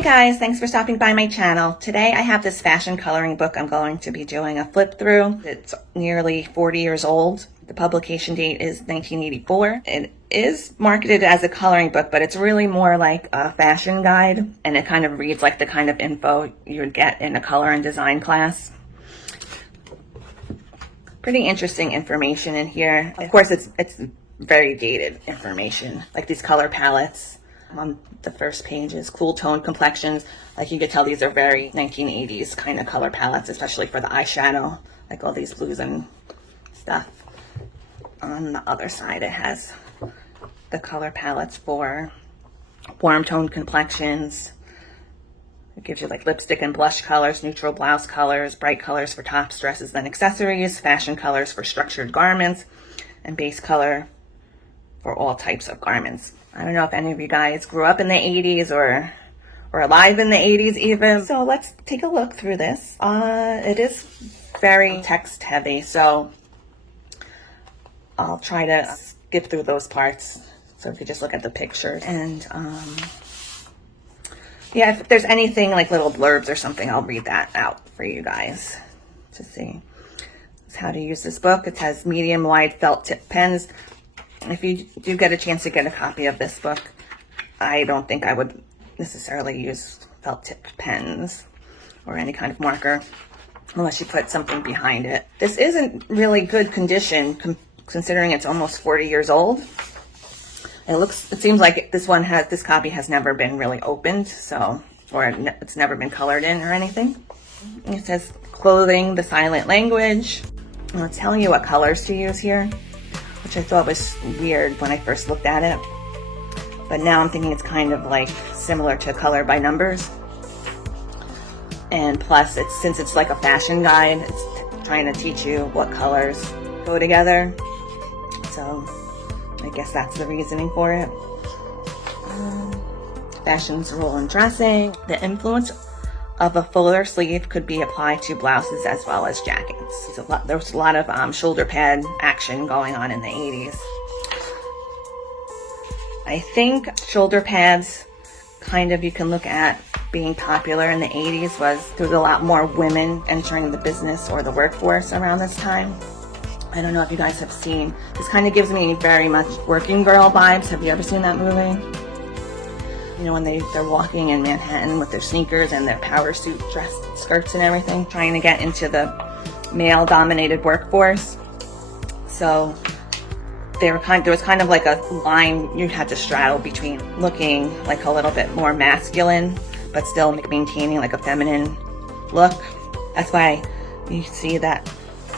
Hi guys, thanks for stopping by my channel. Today I have this fashion coloring book I'm going to be doing a flip through. It's nearly 40 years old. The publication date is 1984. It is marketed as a coloring book, but it's really more like a fashion guide, and it kind of reads like the kind of info you would get in a color and design class. Pretty interesting information in here. Of course, it's very dated information, like these color palettes. On the first page is cool tone complexions. Like you could tell these are very 1980s kind of color palettes, especially for the eyeshadow, like all these blues and stuff. On the other side, it has the color palettes for warm tone complexions. It gives you like lipstick and blush colors, neutral blouse colors, bright colors for tops, dresses, and accessories, fashion colors for structured garments, and base color for all types of garments. I don't know if any of you guys grew up in the 80s or alive in the 80s even. So let's take a look through this. It is very text heavy, so I'll try to skip through those parts. So if you just look at the pictures and yeah, if there's anything like little blurbs or something, I'll read that out for you guys to see. It's how to use this book. It has medium wide felt tip pens. If you do get a chance to get a copy of this book, I don't think I would necessarily use felt tip pens or any kind of marker unless you put something behind it. This isn't really good condition considering it's almost 40 years old. It seems like this copy has never been really opened, so, or it's never been colored in or anything. It says clothing, the silent language. And it's telling you what colors to use here, which I thought was weird when I first looked at it. But now I'm thinking it's kind of like similar to Color by Numbers. And plus, since it's like a fashion guide, it's trying to teach you what colors go together. So I guess that's the reasoning for it. Fashion's role in dressing. The influence of a fuller sleeve could be applied to blouses as well as jackets. There was a lot of shoulder pad action going on in the 80s. I think shoulder pads kind of you can look at being popular in the 80s there was a lot more women entering the business or the workforce around this time. I don't know if you guys have seen, this kind of gives me very much Working Girl vibes. Have you ever seen that movie? You know, when they're walking in Manhattan with their sneakers and their power suit dress skirts and everything, trying to get into the male-dominated workforce. So there was kind of like a line you had to straddle between looking like a little bit more masculine, but still maintaining like a feminine look. That's why you see that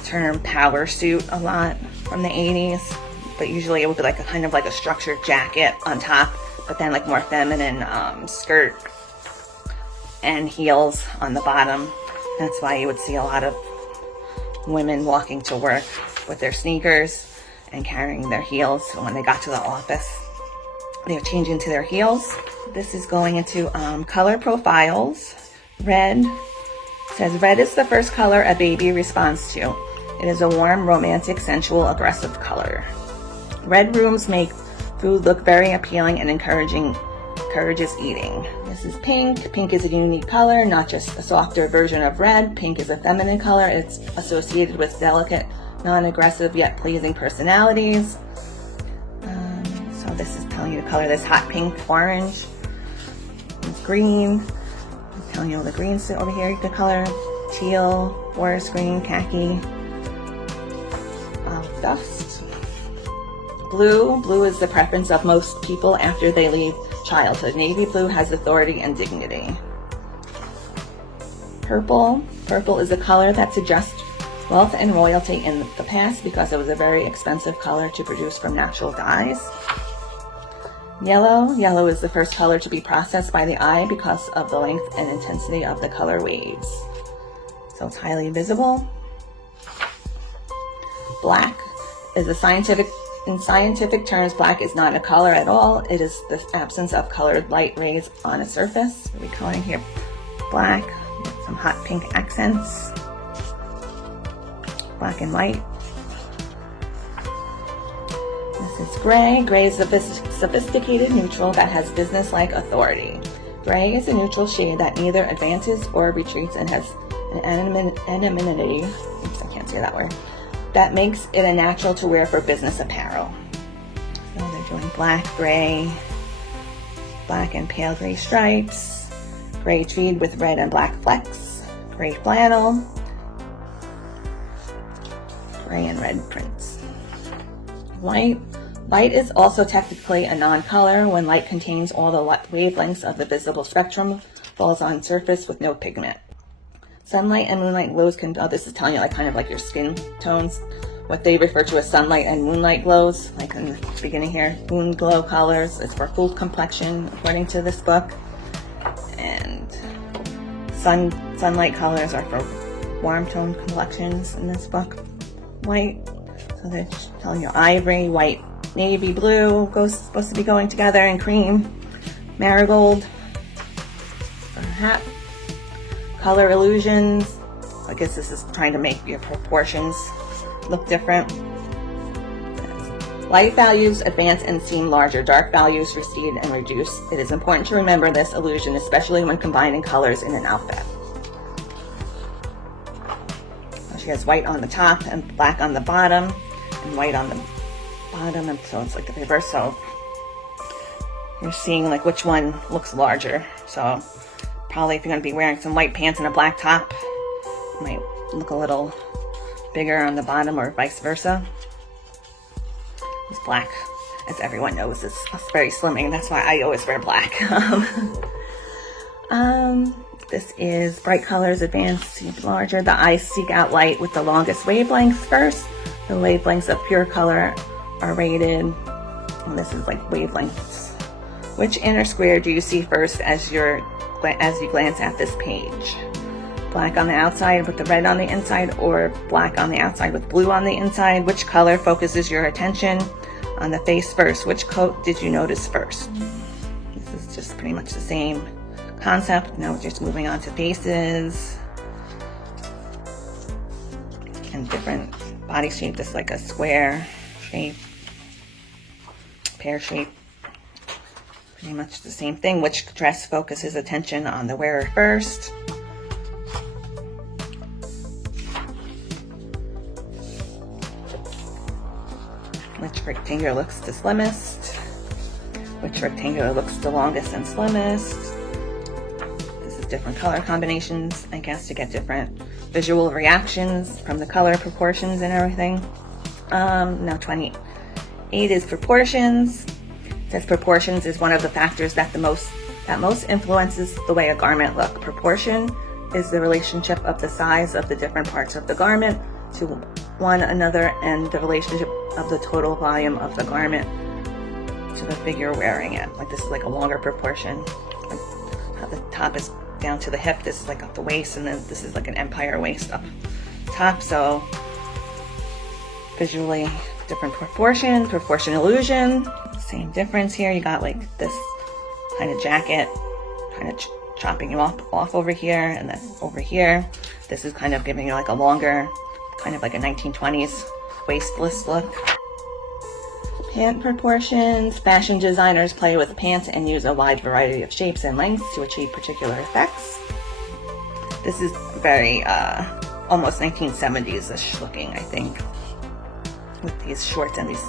term power suit a lot from the 80s, but usually it would be like a kind of like a structured jacket on top, but then like more feminine skirt and heels on the bottom. That's why you would see a lot of women walking to work with their sneakers and carrying their heels. So when they got to the office, they were changing to their heels. This is going into color profiles. Red says, red is the first color a baby responds to. It is a warm, romantic, sensual, aggressive color. Red rooms make food look very appealing and encourages eating. This is pink. Pink is a unique color, not just a softer version of red. Pink is a feminine color. It's associated with delicate, non-aggressive yet pleasing personalities. So this is telling you the color. This hot pink, orange, green. It's telling you all the greens over here. The color teal, forest green, khaki, dust. Blue is the preference of most people after they leave childhood. Navy blue has authority and dignity. Purple is a color that suggests wealth and royalty in the past because it was a very expensive color to produce from natural dyes. Yellow is the first color to be processed by the eye because of the length and intensity of the color waves. So it's highly visible. Black is in scientific terms, black is not a color at all. It is the absence of colored light rays on a surface. We'll be coloring here black, some hot pink accents, black and white. This is gray. Gray is a sophisticated neutral that has business-like authority. Gray is a neutral shade that neither advances or retreats and has an anonymity, oops, I can't say that word, that makes it a natural to wear for business apparel. So they're doing black, gray, black and pale gray stripes, gray tweed with red and black flecks, gray flannel, gray and red prints. Light. Light is also technically a non-color when light contains all the wavelengths of the visible spectrum, falls on surface with no pigment. Sunlight and moonlight glows can, oh, this is telling you like kind of like your skin tones, what they refer to as sunlight and moonlight glows, like in the beginning here, moon glow colors is for full complexion according to this book, and sunlight colors are for warm tone complexions in this book. White, so they're telling you ivory, white, navy blue supposed to be going together, and cream, marigold, or hat. Color illusions, I guess this is trying to make your proportions look different. Light values advance and seem larger. Dark values recede and reduce. It is important to remember this illusion, especially when combining colors in an outfit. She has white on the top and black on the bottom, and white on the bottom, and so it's like the reverse. So you're seeing like which one looks larger. So probably if you're going to be wearing some white pants and a black top, it might look a little bigger on the bottom, or vice versa. It's black, as everyone knows, is very slimming. That's why I always wear black. This is bright colors advance, seem larger. The eyes seek out light with the longest wavelengths first. The wavelengths of pure color are rated, and this is like wavelengths. Which inner square do you see first as you glance at this page? Black on the outside with the red on the inside, or black on the outside with blue on the inside? Which color focuses your attention on the face first? Which coat did you notice first? This is just pretty much the same concept. Now we're just moving on to faces and different body shape. This is like a square shape, pear shape. Pretty much the same thing. Which dress focuses attention on the wearer first? Which rectangular looks the slimmest? Which rectangular looks the longest and slimmest? This is different color combinations, I guess, to get different visual reactions from the color proportions and everything. Now 28 is proportions. It says proportions is one of the factors that most influences the way a garment looks. Proportion is the relationship of the size of the different parts of the garment to one another, and the relationship of the total volume of the garment to the figure wearing it. Like this is like a longer proportion. Like how the top is down to the hip, this is like up the waist, and then this is like an empire waist up top. So visually different proportion illusion. Same difference here. You got like this kind of jacket, kind of chopping you off over here, and then over here, this is kind of giving you like a longer, kind of like a 1920s waistless look. Pant proportions. Fashion designers play with pants and use a wide variety of shapes and lengths to achieve particular effects. This is very almost 1970s-ish looking, I think, with these shorts and these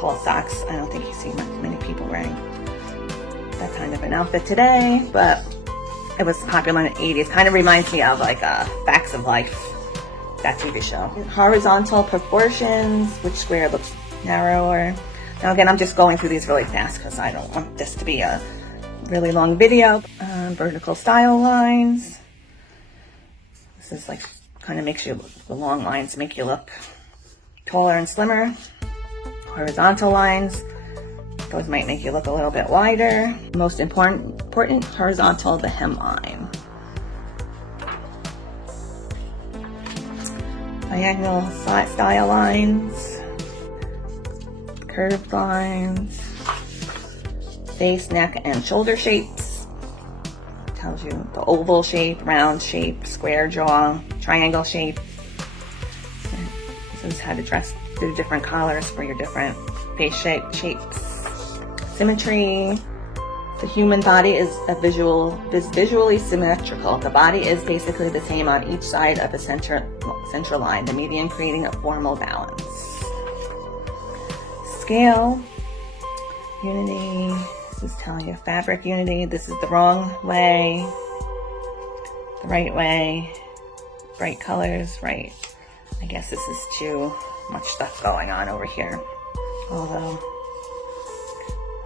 tall socks. I don't think you see many people wearing that kind of an outfit today, but it was popular in the 80s. Kind of reminds me of like Facts of Life, that TV show. Horizontal proportions. Which square looks narrower? Now again, I'm just going through these really fast because I don't want this to be a really long video. Vertical style lines. This is like, kind of makes you, the long lines make you look taller and slimmer. Horizontal lines, those might make you look a little bit wider. Most important horizontal, the hemline. Diagonal style lines, curved lines, face, neck, and shoulder shapes. Tells you the oval shape, round shape, square jaw, triangle shape. This is how to dress through different collars for your different face shapes. Symmetry, The human body is visually symmetrical. The body is basically the same on each side of a central line, the median creating a formal balance. Scale, unity, this is telling you fabric unity. This is the wrong way, the right way, bright colors, right. I guess this is too much stuff going on over here. Although,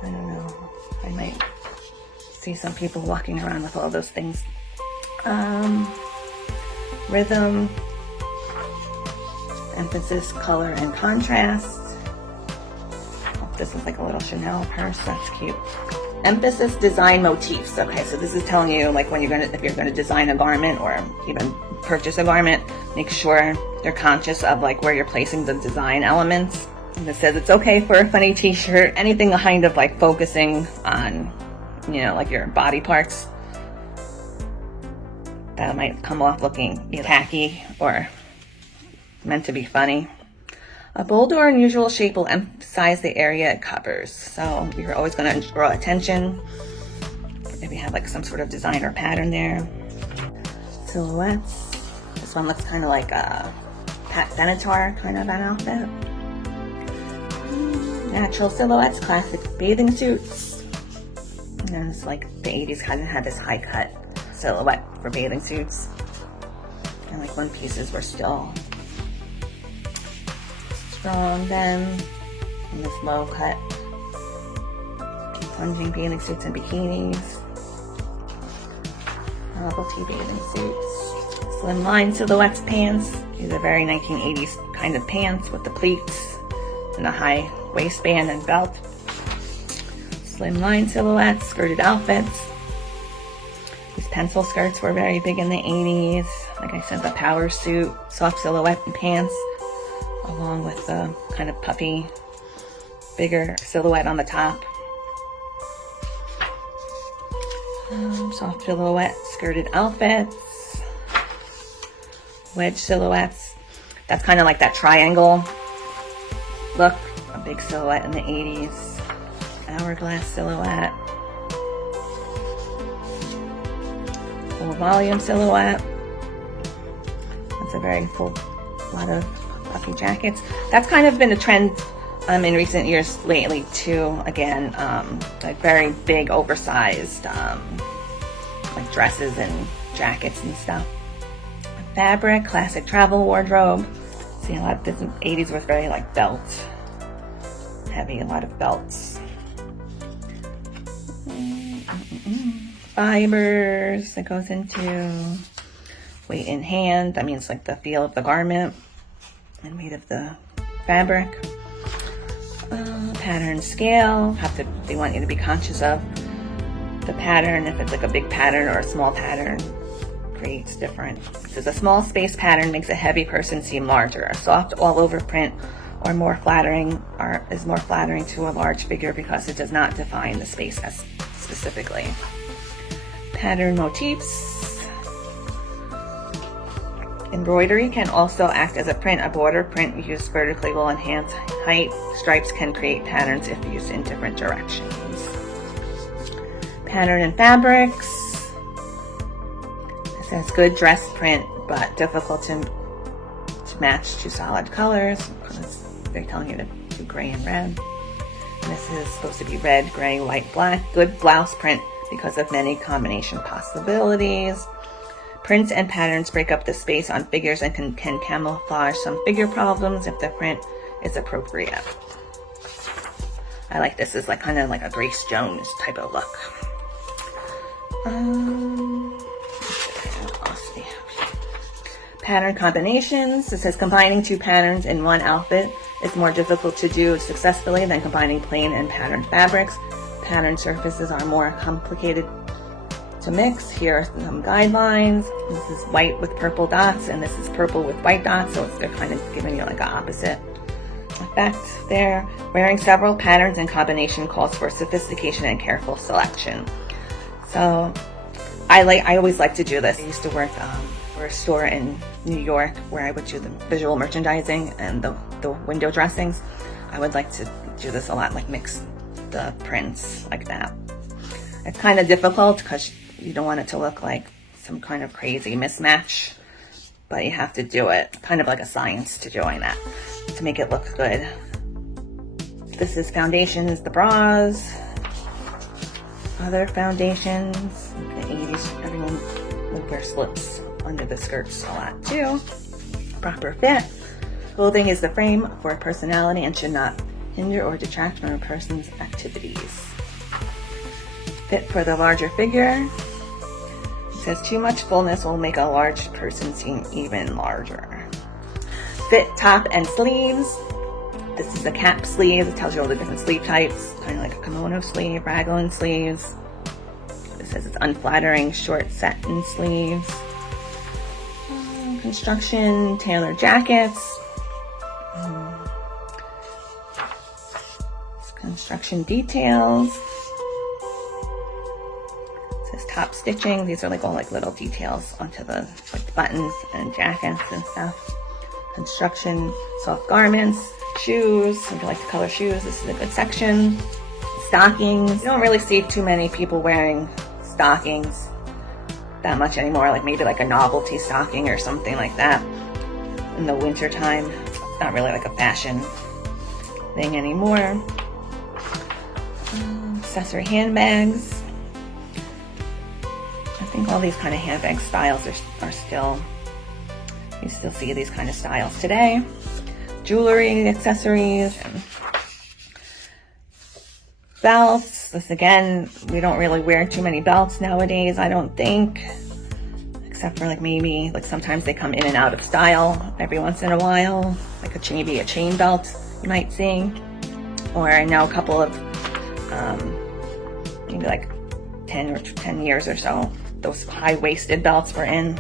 I don't know, I might see some people walking around with all those things. Rhythm, emphasis, color, and contrast. Oh, this is like a little Chanel purse, that's cute. Emphasis, design, motifs. Okay, so this is telling you like when if you're gonna design a garment or even purchase a garment, make sure you're conscious of like where you're placing the design elements. And it says it's okay for a funny t-shirt, anything kind of like focusing on, you know, like your body parts. That might come off looking either tacky or meant to be funny. A bold or unusual shape will emphasize the area it covers. So you're always going to draw attention if you have like some sort of design or pattern there. Silhouettes. This one looks kind of like a Pat Benatar kind of an outfit. Natural silhouettes, classic bathing suits. And it's like the 80s kind of had this high cut silhouette for bathing suits. And like one pieces were still strong then. And this low cut plunging bathing suits and bikinis. Novelty bathing suits. Slimline silhouettes pants. These are very 1980s kind of pants with the pleats and a high waistband and belt. Slimline silhouettes, skirted outfits. These pencil skirts were very big in the 80s. Like I said, the power suit, soft silhouette and pants, along with the kind of puffy, bigger silhouette on the top. Soft silhouette, skirted outfits. Wedge silhouettes. That's kind of like that triangle look. A big silhouette in the 80s. Hourglass silhouette. Full volume silhouette. That's a very full, lot of puffy jackets. That's kind of been a trend in recent years lately too. Again, like very big, oversized, like dresses and jackets and stuff. Fabric, classic travel wardrobe. See, a lot of this in the 80s was very like belt heavy, a lot of belts. Fibers that goes into weight in hand. That means like the feel of the garment and weight of the fabric. Pattern scale. They want you to be conscious of the pattern. If it's like a big pattern or a small pattern, creates different. It says a small space pattern makes a heavy person seem larger. A soft all-over print is more flattering to a large figure because it does not define the space as specifically. Pattern motifs. Embroidery can also act as a print. A border print used vertically will enhance height. Stripes can create patterns if used in different directions. Pattern and fabrics. It says good dress print, but difficult to match to solid colors because they're telling you to do gray and red. And this is supposed to be red, gray, white, black. Good blouse print because of many combination possibilities. Prints and patterns break up the space on figures and can camouflage some figure problems if the print is appropriate. I like this as like kind of like a Grace Jones type of look. Pattern combinations. It says combining two patterns in one outfit is more difficult to do successfully than combining plain and patterned fabrics. Pattern surfaces are more complicated to mix. Here are some guidelines. This is white with purple dots, and this is purple with white dots, so they're kind of giving you like an opposite effect there. Wearing several patterns in combination calls for sophistication and careful selection. So I always like to do this. I used to work for a store in New York where I would do the visual merchandising and the window dressings. I would like to do this a lot, like mix the prints like that. It's kind of difficult because you don't want it to look like some kind of crazy mismatch, but you have to do it. Kind of like a science to doing that to make it look good. This is foundations, the bras, other foundations. The 80s, everyone would wear slips under the skirts a lot too. Proper fit. Clothing is the frame for a personality and should not hinder or detract from a person's activities. Fit for the larger figure. It says too much fullness will make a large person seem even larger. Fit top and sleeves. This is a cap sleeve. It tells you all the different sleeve types, kind of like a kimono sleeve, raglan sleeves. It says it's unflattering short satin sleeves. Construction, tailored jackets. Construction details. It says top stitching. These are like all like little details onto the like buttons and jackets and stuff. Construction, soft garments, shoes. If you like to color shoes, this is a good section. Stockings. You don't really see too many people wearing stockings that much anymore. Like maybe like a novelty stocking or something like that in the winter time. It's not really like a fashion thing anymore. Accessory handbags. I think all these kind of handbag styles are still, you still see these kind of styles today. Jewelry, accessories, and belts. This again, we don't really wear too many belts nowadays, I don't think, except for like maybe like sometimes they come in and out of style every once in a while, like maybe a chain belt you might see, or I know a couple of maybe like 10 years or so, those high-waisted belts were in.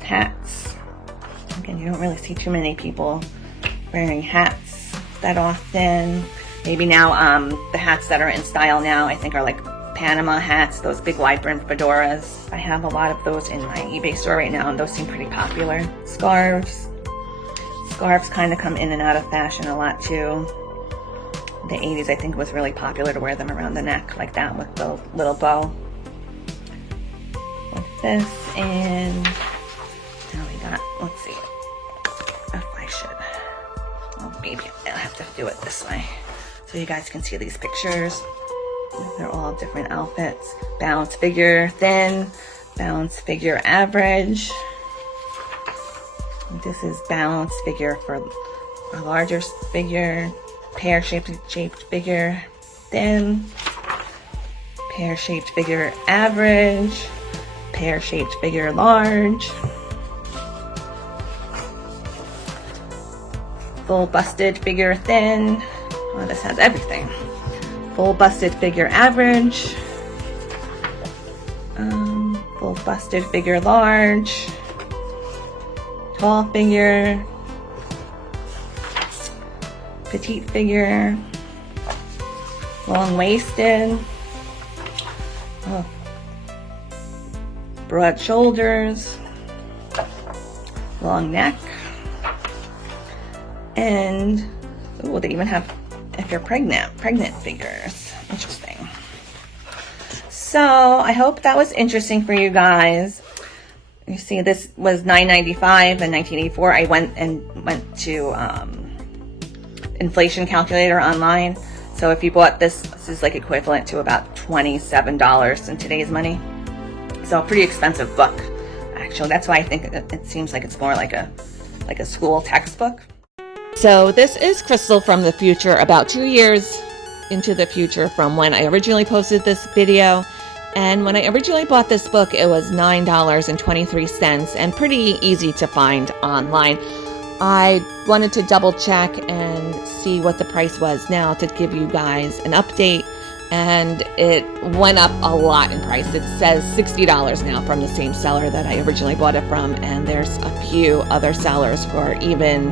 Hats. Again, you don't really see too many people wearing hats that often. Maybe now the hats that are in style now I think are like Panama hats, those big wide brim fedoras. I have a lot of those in my eBay store right now and those seem pretty popular. Scarves. Scarves kind of come in and out of fashion a lot too. The 80s I think was really popular to wear them around the neck like that with the little bow. Like this, and now we got, let's see if I should, well maybe I'll have to do it this way so you guys can see these pictures. They're all different outfits. Balanced figure thin, balanced figure average. This is balanced figure for a larger figure. Pear-shaped figure thin, pear-shaped figure average, pear-shaped figure large, full busted figure thin. Oh, this has everything. Full busted figure average, full busted figure large, tall figure, petite figure, long-waisted, broad shoulders, long neck, and oh, they even have if you're pregnant figures. Interesting. So I hope that was interesting for you guys. You see, this was $9.95 in 1984. I went to inflation calculator online. So if you bought this is like equivalent to about $27 in today's money. So a pretty expensive book, actually. That's why I think it seems like it's more like a school textbook. So this is Crystal from the future, about 2 years into the future from when I originally posted this video. And when I originally bought this book, it was $9.23 and pretty easy to find online. I wanted to double check and see what the price was now to give you guys an update, and it went up a lot in price. It says $60 now from the same seller that I originally bought it from, and there's a few other sellers for even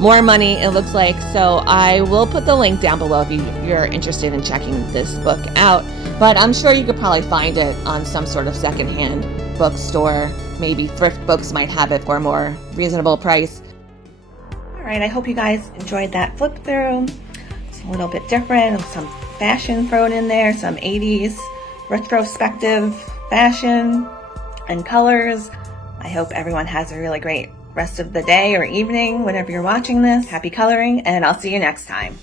more money, it looks like. So I will put the link down below if you're interested in checking this book out, but I'm sure you could probably find it on some sort of secondhand bookstore. Maybe thrift books might have it for a more reasonable price. Alright, I hope you guys enjoyed that flip through. It's a little bit different, some fashion thrown in there, some 80s retrospective fashion and colors. I hope everyone has a really great rest of the day or evening whenever you're watching this. Happy coloring, and I'll see you next time.